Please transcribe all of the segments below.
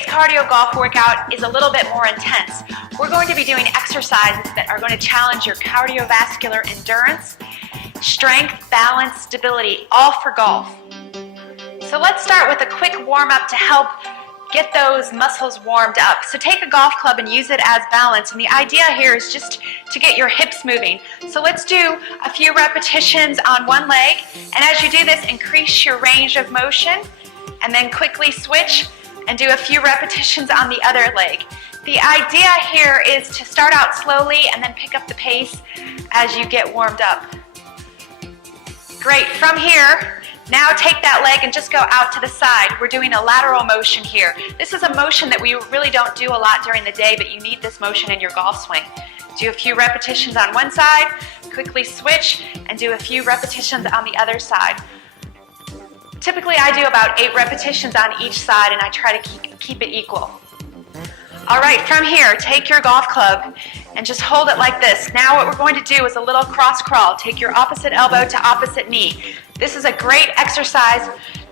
Today's cardio golf workout is a little bit more intense. We're going to be doing exercises that are going to challenge your cardiovascular endurance, strength, balance, stability, all for golf. So let's start with a quick warm-up to help get those muscles warmed up. So take a golf club and use it as balance, and the idea here is just to get your hips moving. So let's do a few repetitions on one leg, and as you do this, increase your range of motion, and then quickly switch and do a few repetitions on the other leg. The idea here is to start out slowly and then pick up the pace as you get warmed up. Great, from here, now take that leg and just go out to the side. We're doing a lateral motion here. This is a motion that we really don't do a lot during the day, but you need this motion in your golf swing. Do a few repetitions on one side, quickly switch, and do a few repetitions on the other side. Typically, I do about 8 repetitions on each side, and I try to keep it equal. All right, from here, take your golf club and just hold it like this. Now what we're going to do is a little cross crawl. Take your opposite elbow to opposite knee. This is a great exercise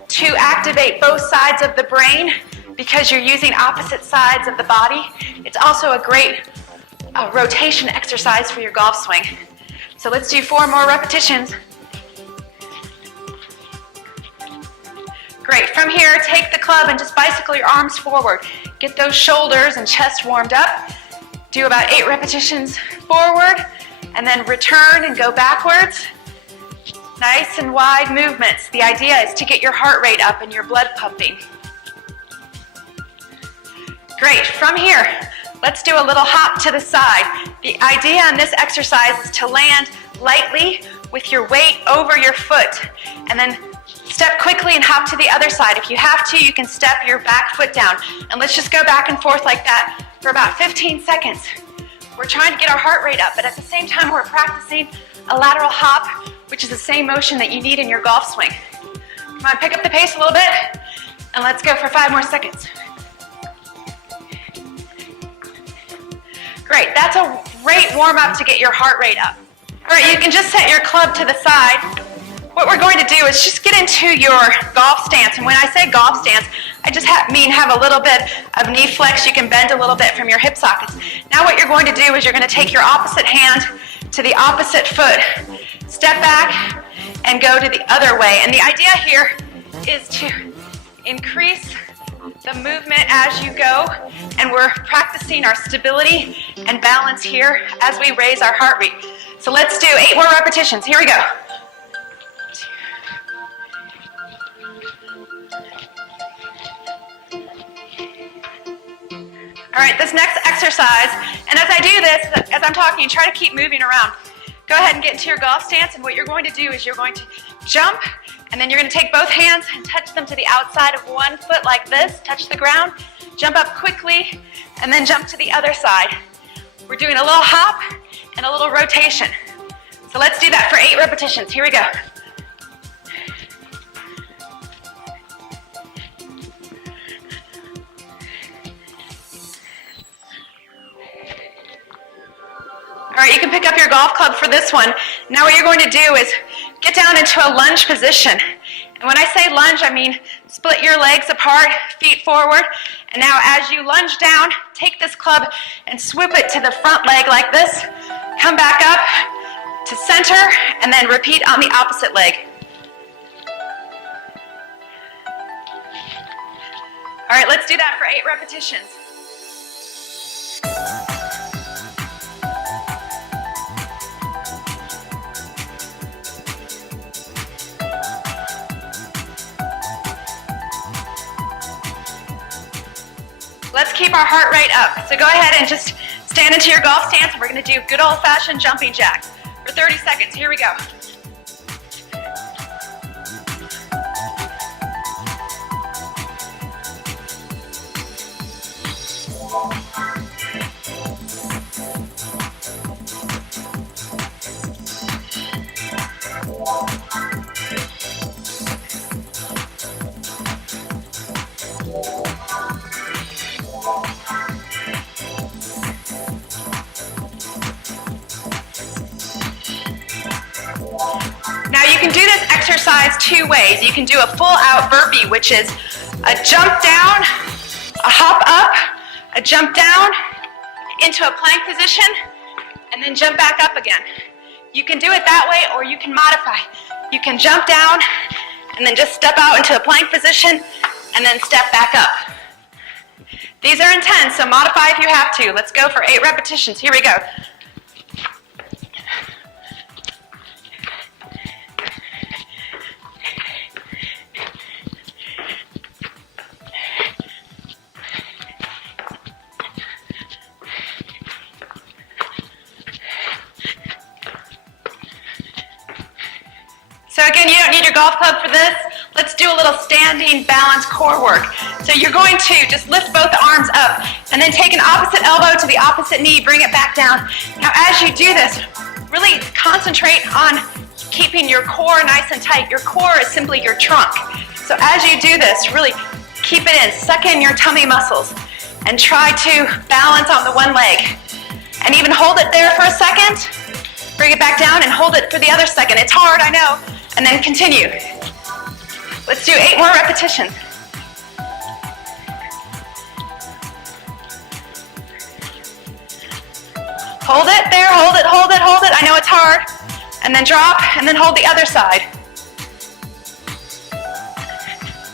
to activate both sides of the brain because you're using opposite sides of the body. It's also a great rotation exercise for your golf swing. So let's do 4 more repetitions. Great, from here, take the club and just bicycle your arms forward. Get those shoulders and chest warmed up. Do about 8 repetitions forward, and then return and go backwards. Nice and wide movements. The idea is to get your heart rate up and your blood pumping. Great, from here, let's do a little hop to the side. The idea in this exercise is to land lightly with your weight over your foot, and then step quickly and hop to the other side. If you have to, you can step your back foot down. And let's just go back and forth like that for about 15 seconds. We're trying to get our heart rate up, but at the same time, we're practicing a lateral hop, which is the same motion that you need in your golf swing. Come on, pick up the pace a little bit, and let's go for 5 more seconds. Great, that's a great warm-up to get your heart rate up. All right, you can just set your club to the side. What we're going to do is just get into your golf stance, and when I say golf stance, I just mean have a little bit of knee flex. You can bend a little bit from your hip sockets. Now what you're going to do is you're going to take your opposite hand to the opposite foot, step back, and go to the other way. And the idea here is to increase the movement as you go, and we're practicing our stability and balance here as we raise our heart rate. So let's do 8 more repetitions. Here we go. All right, this next exercise, and as I do this, as I'm talking, try to keep moving around. Go ahead and get into your golf stance, and what you're going to do is you're going to jump, and then you're going to take both hands and touch them to the outside of one foot like this, touch the ground, jump up quickly, and then jump to the other side. We're doing a little hop and a little rotation. So let's do that for 8 repetitions. Here we go. All right, you can pick up your golf club for this one. Now what you're going to do is get down into a lunge position. And when I say lunge, I mean split your legs apart, feet forward. And now as you lunge down, take this club and swoop it to the front leg like this. Come back up to center, and then repeat on the opposite leg. All right, let's do that for 8 repetitions. Let's keep our heart rate up. So go ahead and just stand into your golf stance, and we're going to do good old-fashioned jumping jacks for 30 seconds. Here we go. You can do this exercise 2 ways. You can do a full out burpee, which is a jump down, a a hop up, a jump down into a plank position, and then jump back up again. You can do it that way, or you can modify. You can jump down and then just step out into a plank position and then step back up. These are intense, so modify if you have to. Let's go for 8 repetitions. Here we go. So again, you don't need your golf club for this. Let's do a little standing balance core work. So you're going to just lift both arms up and then take an opposite elbow to the opposite knee, bring it back down. Now as you do this, really concentrate on keeping your core nice and tight. Your core is simply your trunk. So as you do this, really keep it in, suck in your tummy muscles and try to balance on the one leg. And even hold it there for a second, bring it back down and hold it for the other second. It's hard, I know. And then continue. Let's do 8 more repetitions. Hold it there, hold it, hold it, hold it. I know it's hard. And then drop, and then hold the other side.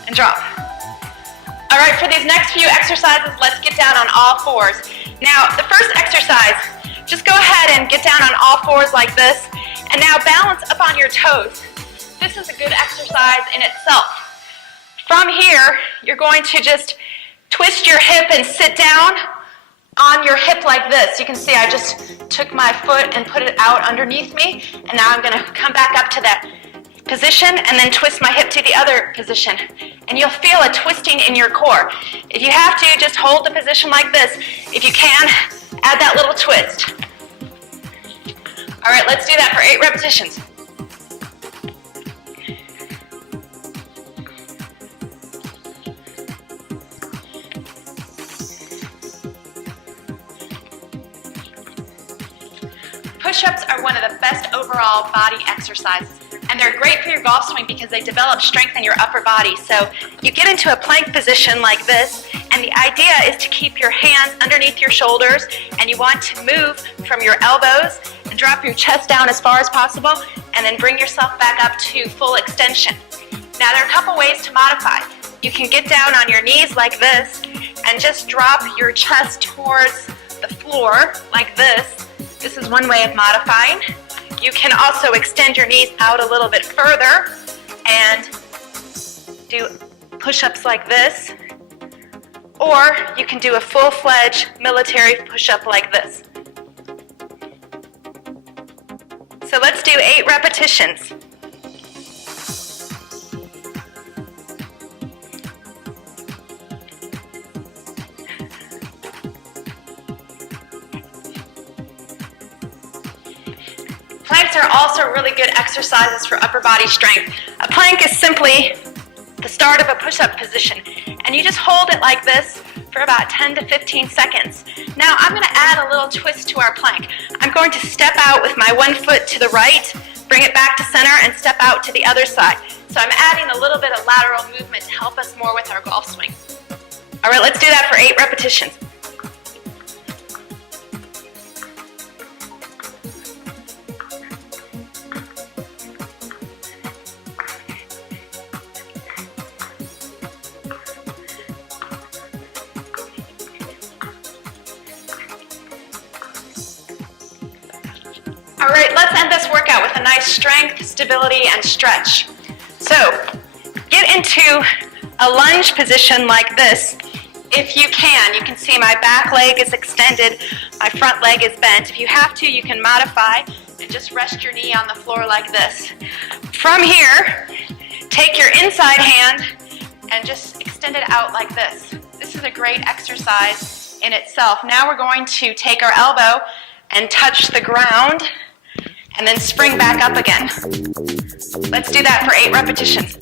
And drop. All right, for these next few exercises, let's get down on all fours. Now, the first exercise, just go ahead and get down on all fours like this. And now balance up on your toes. This is a good exercise in itself. From here, you're going to just twist your hip and sit down on your hip like this. You can see I just took my foot and put it out underneath me, and now I'm going to come back up to that position and then twist my hip to the other position. And you'll feel a twisting in your core. If you have to, just hold the position like this. If you can, add that little twist. All right, let's do that for 8 repetitions. Push-ups are one of the best overall body exercises, and they're great for your golf swing because they develop strength in your upper body. So you get into a plank position like this, and the idea is to keep your hands underneath your shoulders, and you want to move from your elbows and drop your chest down as far as possible, and then bring yourself back up to full extension. Now there are a couple ways to modify. You can get down on your knees like this, and just drop your chest towards the floor like this. This is one way of modifying. You can also extend your knees out a little bit further and do push-ups like this. Or you can do a full-fledged military push-up like this. So let's do 8 repetitions. Planks are also really good exercises for upper body strength. A plank is simply the start of a push-up position, and you just hold it like this for about 10 to 15 seconds. Now I'm going to add a little twist to our plank. I'm going to step out with my one foot to the right, bring it back to center, and step out to the other side. So I'm adding a little bit of lateral movement to help us more with our golf swing. All right, let's do that for 8 repetitions. All right, let's end this workout with a nice strength, stability, and stretch. So, get into a lunge position like this. If you can. You can see my back leg is extended, my front leg is bent. If you have to, you can modify and just rest your knee on the floor like this. From here, take your inside hand and just extend it out like this. This is a great exercise in itself. Now we're going to take our elbow and touch the ground and then spring back up again. Let's do that for 8 repetitions.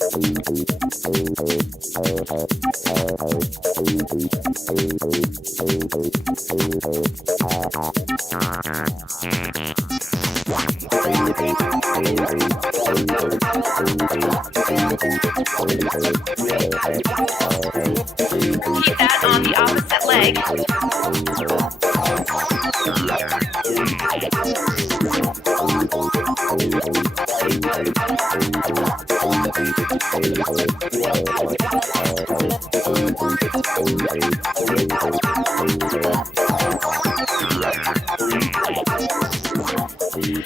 Keep that on the opposite leg.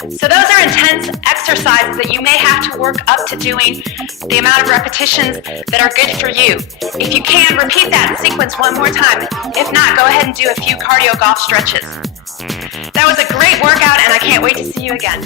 So those are intense exercises that you may have to work up to doing the amount of repetitions that are good for you. If you can, repeat that sequence one more time. If not, go ahead and do a few cardio golf stretches. That was a great workout, and I can't wait to see you again.